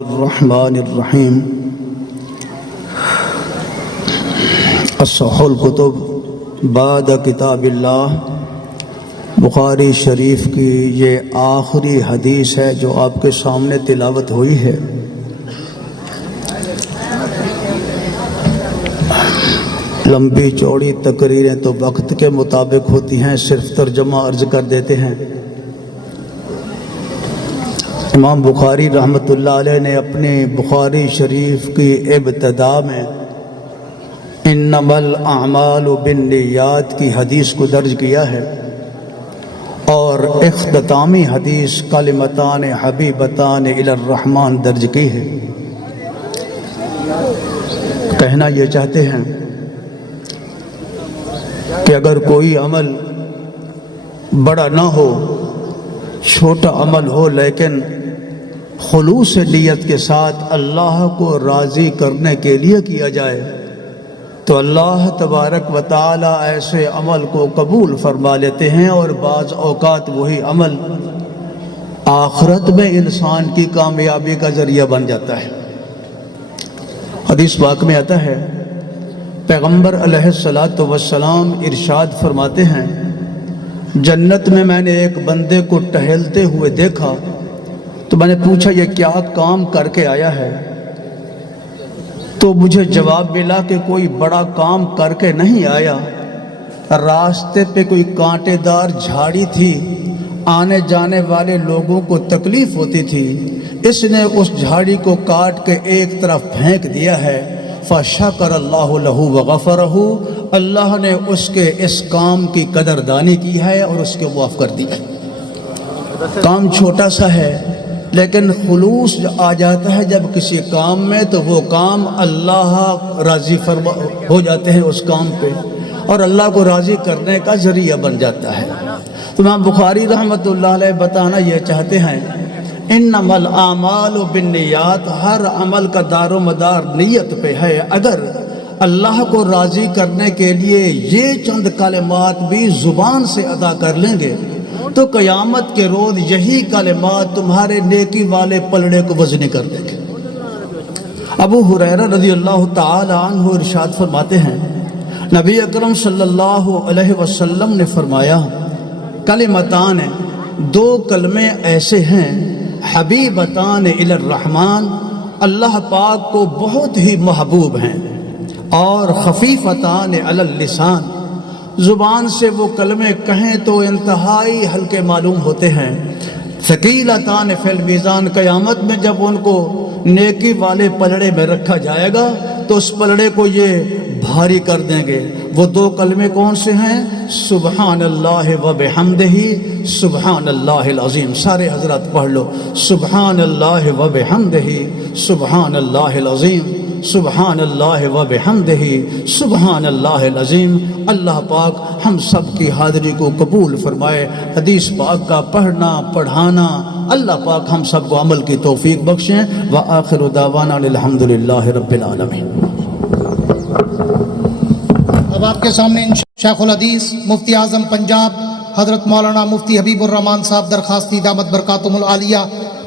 الرحمن الرحیم اصح الکتب بعد کتاب اللہ۔ بخاری شریف کی یہ آخری حدیث ہے جو آپ کے سامنے تلاوت ہوئی ہے۔ لمبی چوڑی تقریریں تو وقت کے مطابق ہوتی ہیں، صرف ترجمہ عرض کر دیتے ہیں۔ امام بخاری رحمۃ اللہ علیہ نے اپنے بخاری شریف کی ابتدا میں انما الاعمال بالنیات کی حدیث کو درج کیا ہے، اور اختتامی حدیث کلمتان حبیبتان الی الرحمن درج کی ہے۔ کہنا یہ چاہتے ہیں کہ اگر کوئی عمل بڑا نہ ہو، چھوٹا عمل ہو، لیکن خلوص نیت کے ساتھ اللہ کو راضی کرنے کے لیے کیا جائے تو اللہ تبارک و تعالی ایسے عمل کو قبول فرما لیتے ہیں، اور بعض اوقات وہی عمل آخرت میں انسان کی کامیابی کا ذریعہ بن جاتا ہے۔ حدیث پاک میں آتا ہے، پیغمبر علیہ الصلاۃ والسلام ارشاد فرماتے ہیں، جنت میں میں نے ایک بندے کو ٹہلتے ہوئے دیکھا تو میں نے پوچھا یہ کیا کام کر کے آیا ہے؟ تو مجھے جواب ملا کہ کوئی بڑا کام کر کے نہیں آیا، راستے پہ کوئی کانٹے دار جھاڑی تھی، آنے جانے والے لوگوں کو تکلیف ہوتی تھی، اس نے اس جھاڑی کو کاٹ کے ایک طرف پھینک دیا ہے۔ فَشَكَرَ اللَّهُ لَهُ وَغَفَرَهُ، اللہ نے اس کے اس کام کی قدردانی کی ہے اور اس کے معاف کر دیا ہے۔ کام چھوٹا سا ہے، لیکن خلوص آ جاتا ہے جب کسی کام میں تو وہ کام اللہ راضی ہو جاتے ہیں اس کام پہ، اور اللہ کو راضی کرنے کا ذریعہ بن جاتا ہے۔ تو امام بخاری رحمۃ اللہ علیہ بتانا یہ چاہتے ہیں، انما الاعمال بالنیات، ہر عمل کا دار و مدار نیت پہ ہے۔ اگر اللہ کو راضی کرنے کے لیے یہ چند کلمات بھی زبان سے ادا کر لیں گے تو قیامت کے روز یہی کلمات تمہارے نیکی والے پلڑے کو وزنی کر دیں گے۔ ابو ہریرہ رضی اللہ تعالی عنہ ارشاد فرماتے ہیں، نبی اکرم صلی اللہ علیہ وسلم نے فرمایا، کلمتان، دو کلمے ایسے ہیں، حبیبتان الی الرحمن، اللہ پاک کو بہت ہی محبوب ہیں، اور خفیفتان علی اللسان، زبان سے وہ کلمے کہیں تو انتہائی ہلکے معلوم ہوتے ہیں، ثقیلتان فی المیزان، قیامت میں جب ان کو نیکی والے پلڑے میں رکھا جائے گا تو اس پلڑے کو یہ بھاری کر دیں گے۔ وہ دو کلمے کون سے ہیں؟ سبحان اللہ و بحمدہ، سبحان اللہ العظیم۔ سارے حضرات پڑھ لو، سبحان اللہ و بحمدہ، سبحان اللہ العظیم، سبحان اللہ و بحمدہ، سبحان اللہ العظیم۔ اللہ پاک ہم سب کی حاضری کو قبول فرمائے۔ حدیث پاک کا پڑھنا پڑھانا اللہ پاک ہم سب کو عمل کی توفیق بخشیں۔ وآخر دعوانا الحمدللہ رب العالمین۔ اب آپ کے سامنے شیخ الحدیث مفتی اعظم پنجاب حضرت مولانا مفتی حبیب الرحمان صاحب درخواستی دامت برکاتہم العالیہ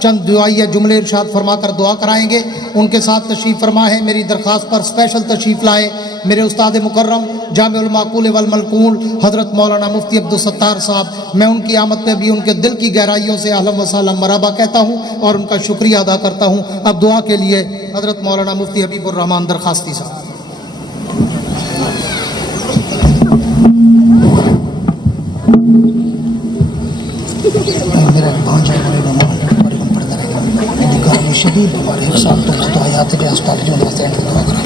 چند دعائیہ جملے ارشاد فرما کر دعا کرائیں گے۔ ان کے ساتھ تشریف فرما ہے، میری درخواست پر اسپیشل تشریف لائے میرے استاد مکرم جامع المعقول والملقول حضرت مولانا مفتی عبدالستار صاحب۔ میں ان کی آمد پہ بھی ان کے دل کی گہرائیوں سے اہلا و سہلا مرحبا کہتا ہوں اور ان کا شکریہ ادا کرتا ہوں۔ اب دعا کے لیے حضرت مولانا مفتی حبیب الرحمان درخواستی صاحب۔ شدید بیماری ہے، سال تو حیات کے ہسپتال جو واسطے دعا کرا۔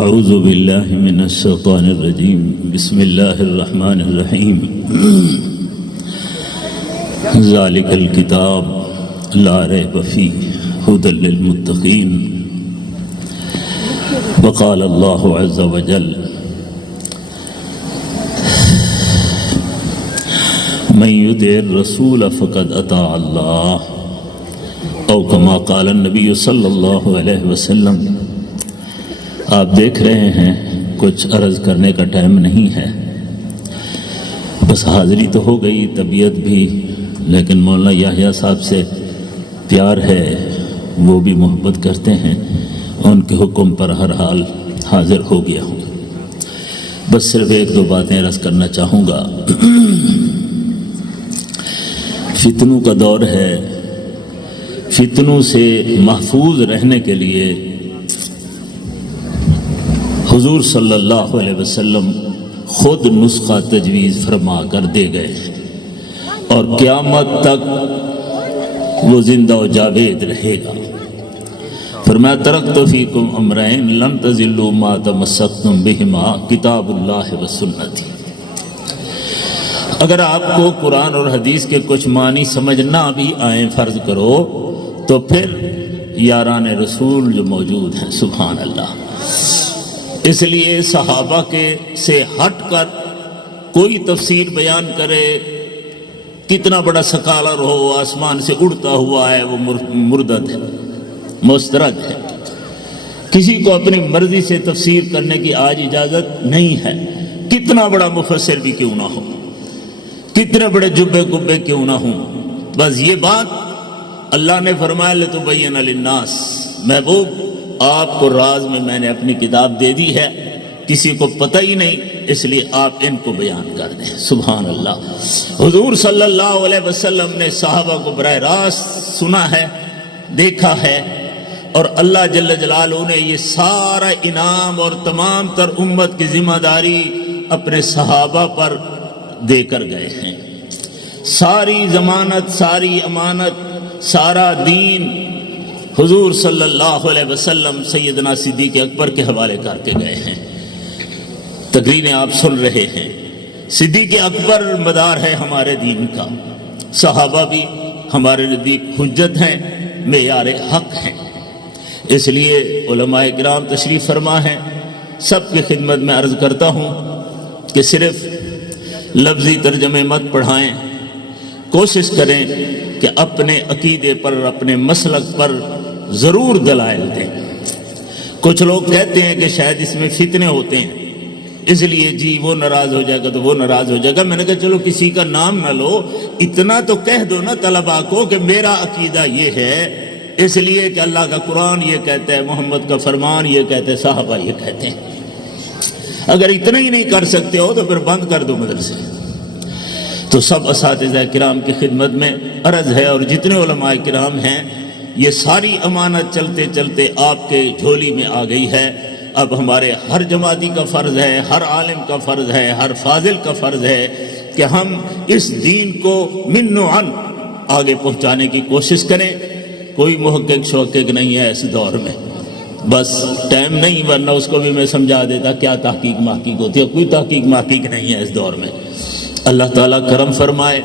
اعوذ باللہ من الشیطان الرجیم، بسم اللہ الرحمن الرحیم۔ ذالک الکتاب لا ریب فیہ ھدی للمتقین۔ وقال اللہ عز وجل، من یطع الرسول فقد اطاع اللہ، او کما قال النبی صلی اللہ علیہ وسلم۔ آپ دیکھ رہے ہیں کچھ عرض کرنے کا ٹائم نہیں ہے، بس حاضری تو ہو گئی، طبیعت بھی، لیکن مولانا یحییٰ صاحب سے پیار ہے، وہ بھی محبت کرتے ہیں، ان کے حکم پر ہر حال حاضر ہو گیا ہوں۔ بس صرف ایک دو باتیں عرض کرنا چاہوں گا۔ فتنوں کا دور ہے، فتنوں سے محفوظ رہنے کے لیے حضور صلی اللہ علیہ وسلم خود نسخہ تجویز فرما کر دے گئے اور قیامت تک وہ زندہ و جاوید رہے گا۔ فرمایا ترکت فیکم امرین لن تضلوا ما تمسکتم بہما کتاب اللہ و سنتی۔ اگر آپ کو قرآن اور حدیث کے کچھ معنی سمجھنا بھی آئیں فرض کرو تو پھر یاران رسول جو موجود ہیں، سبحان اللہ، اس لیے صحابہ کے سے ہٹ کر کوئی تفسیر بیان کرے، کتنا بڑا سکالر ہو، آسمان سے اڑتا ہوا ہے، وہ مردد ہے، مسترد ہے۔ کسی کو اپنی مرضی سے تفسیر کرنے کی آج اجازت نہیں ہے، کتنا بڑا مفسر بھی کیوں نہ ہو، کتنے بڑے جبے گبے کیوں نہ ہوں۔ بس یہ بات اللہ نے فرمایا لتبین للناس، محبوب آپ کو راز میں نے اپنی کتاب دے دی ہے، کسی کو پتہ ہی نہیں، اس لیے آپ ان کو بیان کر دیں۔ سبحان اللہ۔ حضور صلی اللہ علیہ وسلم نے صحابہ کو براہ راست سنا ہے، دیکھا ہے، اور اللہ جل جلالہ نے یہ سارا انعام اور تمام تر امت کی ذمہ داری اپنے صحابہ پر دے کر گئے ہیں۔ ساری ضمانت، ساری امانت، سارا دین حضور صلی اللہ علیہ وسلم سیدنا صدیق اکبر کے حوالے کر کے گئے ہیں۔ تقریریں آپ سن رہے ہیں، صدیق اکبر مدار ہے ہمارے دین کا، صحابہ بھی ہمارے نزدیک حجت ہیں، معیار حق ہیں۔ اس لیے علماء کرام تشریف فرما ہیں، سب کی خدمت میں عرض کرتا ہوں کہ صرف لفظی ترجمے مت پڑھائیں، کوشش کریں کہ اپنے عقیدے پر، اپنے مسلک پر ضرور دلائل دیں۔ کچھ لوگ کہتے ہیں کہ شاید اس میں فتنے ہوتے ہیں، اس لیے جی وہ ناراض ہو جائے گا تو وہ ناراض ہو جائے گا۔ میں نے کہا چلو کسی کا نام نہ لو، اتنا تو کہہ دو نا طلباء کو کہ میرا عقیدہ یہ ہے، اس لیے کہ اللہ کا قرآن یہ کہتا ہے، محمد کا فرمان یہ کہتے ہیں، صحابہ یہ کہتے ہیں۔ اگر اتنا ہی نہیں کر سکتے ہو تو پھر بند کر دو مدرسے۔ تو سب اساتذہ کرام کی خدمت میں عرض ہے، اور جتنے علماء کرام ہیں، یہ ساری امانت چلتے چلتے آپ کے جھولی میں آ گئی ہے۔ اب ہمارے ہر جماعتی کا فرض ہے، ہر عالم کا فرض ہے، ہر فاضل کا فرض ہے کہ ہم اس دین کو من و عن آگے پہنچانے کی کوشش کریں۔ کوئی محقق شوقق نہیں ہے اس دور میں، بس ٹائم نہیں، ورنہ اس کو بھی میں سمجھا دیتا کیا تحقیق محقیق ہوتی ہے۔ کوئی تحقیق محقیق نہیں ہے اس دور میں۔ اللہ تعالیٰ کرم فرمائے۔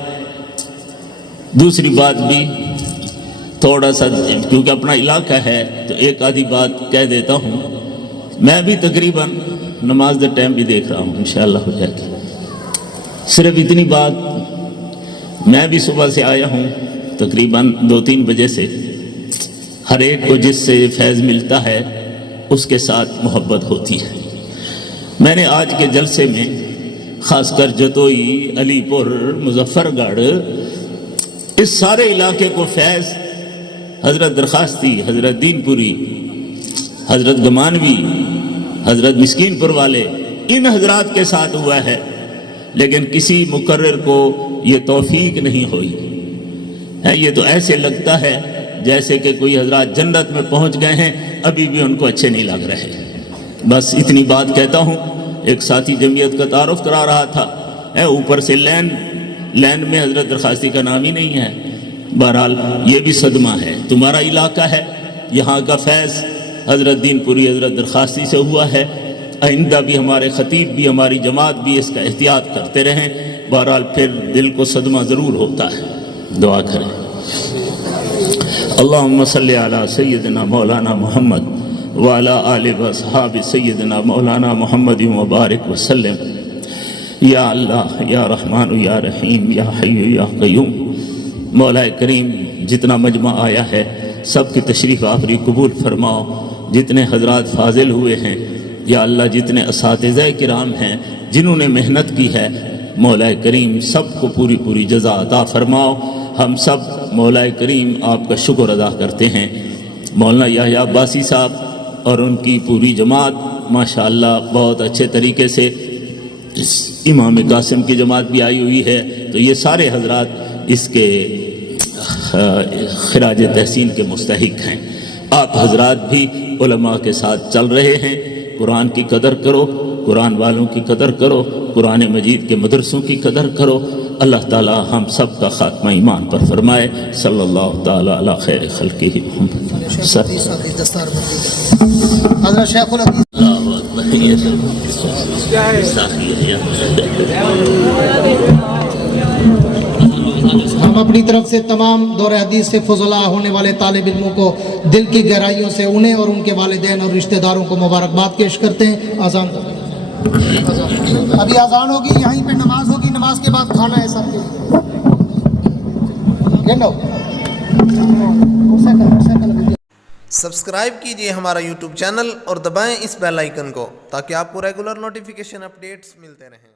دوسری بات بھی تھوڑا سا، کیونکہ اپنا علاقہ ہے تو ایک آدھی بات کہہ دیتا ہوں۔ میں بھی تقریباً نماز دا ٹائم بھی دیکھ رہا ہوں، انشاءاللہ ہو جائے گی۔ صرف اتنی بات، میں بھی صبح سے آیا ہوں تقریباً 2-3 بجے سے، ہر ایک کو جس سے فیض ملتا ہے اس کے ساتھ محبت ہوتی ہے۔ میں نے آج کے جلسے میں خاص کر جتوئی، علی پور، مظفر گڑھ، اس سارے علاقے کو فیض حضرت درخواستی، حضرت دین پوری، حضرت گمانوی، حضرت مسکین پور والے، ان حضرات کے ساتھ ہوا ہے، لیکن کسی مقرر کو یہ توفیق نہیں ہوئی ہے۔ یہ تو ایسے لگتا ہے جیسے کہ کوئی حضرات جنت میں پہنچ گئے ہیں، ابھی بھی ان کو اچھے نہیں لگ رہے۔ بس اتنی بات کہتا ہوں۔ ایک ساتھی جمعیت کا تعارف کرا رہا تھا، اوپر سے لین میں حضرت درخواستی کا نام ہی نہیں ہے۔ بہرحال یہ بھی صدمہ ہے، تمہارا علاقہ ہے، یہاں کا فیض حضرت دین پوری، حضرت درخواستی سے ہوا ہے۔ آئندہ بھی ہمارے خطیب بھی، ہماری جماعت بھی اس کا احتیاط کرتے رہیں۔ بہرحال پھر دل کو صدمہ ضرور ہوتا ہے۔ دعا کریں۔ اللہم صلی علی سیدنا مولانا محمد وعلی آل و اصحاب سیدنا مولانا محمد مبارک وسلم۔ یا اللہ، یا رحمان، یا رحیم، یا حی، یا قیوم۔ مولا کریم، جتنا مجمع آیا ہے سب کی تشریف آفری قبول فرماؤ۔ جتنے حضرات فاضل ہوئے ہیں یا اللہ جتنے اساتذہ کرام ہیں جنہوں نے محنت کی ہے مولا کریم سب کو پوری پوری جزا عطا فرماؤ. ہم سب مولا کریم آپ کا شکر ادا کرتے ہیں. مولانا یحییٰ عباسی صاحب اور ان کی پوری جماعت ماشاءاللہ بہت اچھے طریقے سے، امام قاسم کی جماعت بھی آئی ہوئی ہے، تو یہ سارے حضرات اس کے خراج تحسین کے مستحق ہیں. آپ حضرات بھی علماء کے ساتھ چل رہے ہیں. قرآن کی قدر کرو، قرآن والوں کی قدر کرو، قرآن مجید کے مدرسوں کی قدر کرو. اللہ تعالی ہم سب کا خاتمہ ایمان پر فرمائے. صلی اللہ تعالی علی خیر خلقہ محمد. حضرت شیخ الحدیث ہم اپنی طرف سے تمام دور حدیث سے فضلاء ہونے والے طالب علموں کو دل کی گہرائیوں سے انہیں اور ان کے والدین اور رشتہ داروں کو مبارکباد پیش کرتے ہیں. آزان ابھی آزان ہوگی، یہیں پہ نماز ہوگی، نماز کے بعد کھانا ہے سب کے لیے. سبسکرائب کیجئے ہمارا یوٹیوب چینل اور دبائیں اس بیل آئیکن کو تاکہ آپ کو ریگولر نوٹیفیکیشن اپڈیٹس ملتے رہیں.